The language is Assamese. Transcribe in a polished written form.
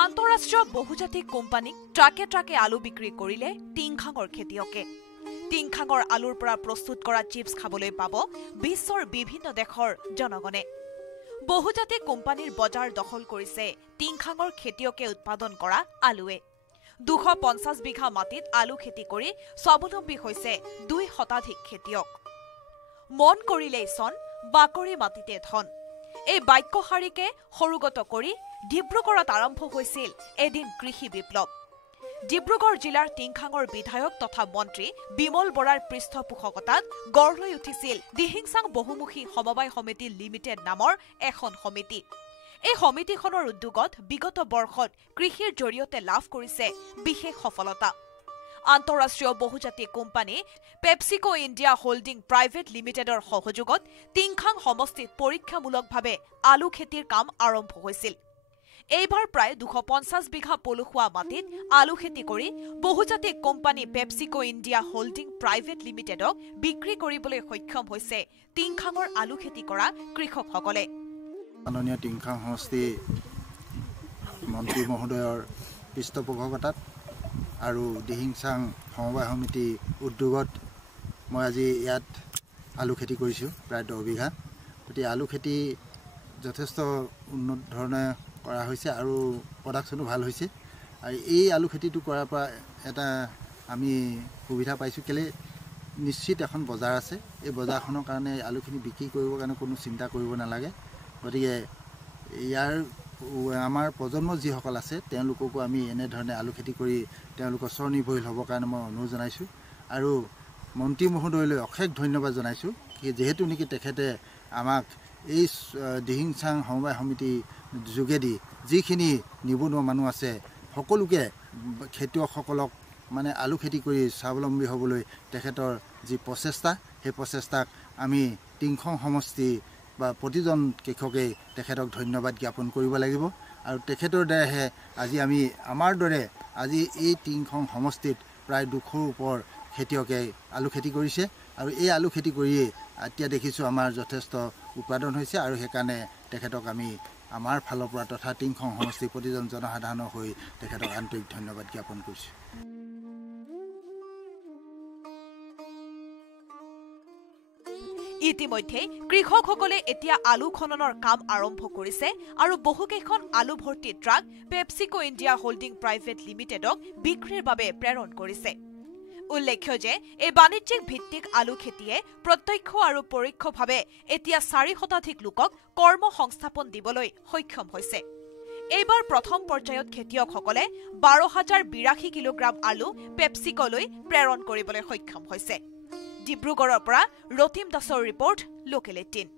আন্তঃৰাষ্ট্ৰীয় বহুজাতিক কোম্পানীক ট্ৰাকে ট্ৰাকে আলু বিক্ৰী কৰিলে টিংখাঙৰ খেতিয়কে। টিংখাঙৰ আলুৰ পৰা প্ৰস্তুত কৰা চিপছ খাবলৈ পাব বিশ্বৰ বিভিন্ন দেশৰ জনগণে। বহুজাতিক কোম্পানীৰ বজাৰ দখল কৰিছে টিংখাঙৰ খেতিয়কে উৎপাদন কৰা আলুৱে। 250 বিঘা মাটিত আলু খেতি কৰি স্বাৱলম্বী হৈছে 2 শতাধিক খেতিয়ক। মন কৰিলেই চন, বাকৰি মাটিতে ধন। এই বাক্যশাৰীকে সৰুগত কৰি ডিব্ৰুগড়ত আৰম্ভ হৈছিল এদিন কৃষি বিপ্লৱ। ডিব্ৰুগড় জিলাৰ টিংখাঙৰ বিধায়ক তথা মন্ত্ৰী বিমল বৰাৰ পৃষ্ঠপোষকতাত গঢ় লৈ উঠিছিল দিহিংচাং বহুমুখী সমবায় সমিতি লিমিটেড নামৰ এখন সমিতি। এই সমিতিখনৰ উদ্যোগত বিগত বৰ্ষত কৃষিৰ জৰিয়তে লাভ কৰিছে বিশেষ সফলতা। আন্তঃৰাষ্ট্ৰীয় বহুজাতিক company PepsiCo India holding private লিমিটেডৰ সহযোগত টিংখাং সমষ্টিত পৰীক্ষামূলকভাৱে আলু খেতিৰ কাম আৰম্ভ হৈছিল। এইবাৰ প্ৰায় 250 বিঘা পলসুৱা মাটিত আলু খেতি কৰি বহুজাতিক company PepsiCo India holding private লিমিটেডক বিক্ৰী কৰিবলৈ সক্ষম হৈছে টিংখাঙৰ আলু খেতি কৰা কৃষকসকলে। মাননীয় টিংখাং সমষ্টি মন্ত্ৰী মহোদয়ৰ পৃষ্ঠপোষকতাত আৰু দিহিংচাং সমবায় সমিতি উদ্যোগত মই আজি ইয়াত আলু খেতি কৰিছোঁ প্ৰায় 10 বিঘা। গতিকে আলু খেতি যথেষ্ট উন্নত ধৰণে কৰা হৈছে আৰু প্ৰডাকশ্যনো ভাল হৈছে। আৰু এই আলু খেতিটো কৰাৰ পৰা এটা আমি সুবিধা পাইছোঁ, কেলে নিশ্চিত এখন বজাৰ আছে। এই বজাৰখনৰ কাৰণে আলুখিনি বিক্ৰী কৰিবৰ কাৰণে কোনো চিন্তা কৰিব নালাগে। গতিকে ইয়াৰ আমাৰ প্ৰজন্ম যিসকল আছে তেওঁলোককো আমি এনেধৰণে আলু খেতি কৰি তেওঁলোকৰ স্বনিৰ্ভৰশীল হ'বৰ কাৰণে মই অনুৰোধ জনাইছোঁ। আৰু মন্ত্ৰী মহোদয়লৈ অশেষ ধন্যবাদ জনাইছোঁ, যিহেতু নেকি তেখেতে আমাক এই দিহিংচাং সমবায় সমিতি যোগেদি যিখিনি নিবনুৱা মানুহ আছে সকলোকে খেতিয়কসকলক মানে আলু খেতি কৰি স্বাৱলম্বী হ'বলৈ তেখেতৰ যি প্ৰচেষ্টা, সেই প্ৰচেষ্টাক আমি টিংখাং সমষ্টি বা প্ৰতিজন কৃষকেই তেখেতক ধন্যবাদ জ্ঞাপন কৰিব লাগিব। আৰু তেখেতৰ দ্বাৰাহে আজি আমাৰ দৰে আজি এই টিংখাং সমষ্টিত প্ৰায় 200ৰ ওপৰ খেতিয়কে আলু খেতি কৰিছে। আৰু এই আলু খেতি কৰিয়ে এতিয়া দেখিছোঁ আমাৰ যথেষ্ট উৎপাদন হৈছে। আৰু সেইকাৰণে তেখেতক আমি আমাৰ ফালৰ পৰা তথা টিংখাং সমষ্টিৰ প্ৰতিজন জনসাধাৰণৰ হৈ তেখেতক আন্তৰিক ধন্যবাদ জ্ঞাপন কৰিছোঁ। ইতিমধ্যে কৃষকসকলে এতিয়া আলু খননৰ কাম আৰম্ভ কৰিছে আৰু বহুকেইখন আলু ভৰ্তি truck PepsiCo India holding private লিমিটেডক বিক্ৰীৰ বাবে প্ৰেৰণ কৰিছে। উল্লেখ্য যে এই বাণিজ্যিক ভিত্তিক আলু খেতিয়ে প্ৰত্যক্ষ আৰু পৰোক্ষভাৱে এতিয়া 4 শতাধিক লোকক কৰ্ম সংস্থাপন দিবলৈ সক্ষম হৈছে। এইবাৰ প্ৰথম পৰ্যায়ত খেতিয়কসকলে 12,082 কিলোগ্ৰাম আলু পেপচিকোলৈ প্ৰেৰণ কৰিবলৈ সক্ষম হৈছে। ডিব্ৰুগড়ৰ পৰা ৰতিম দাসৰ ৰিপৰ্ট, লোকেল 18।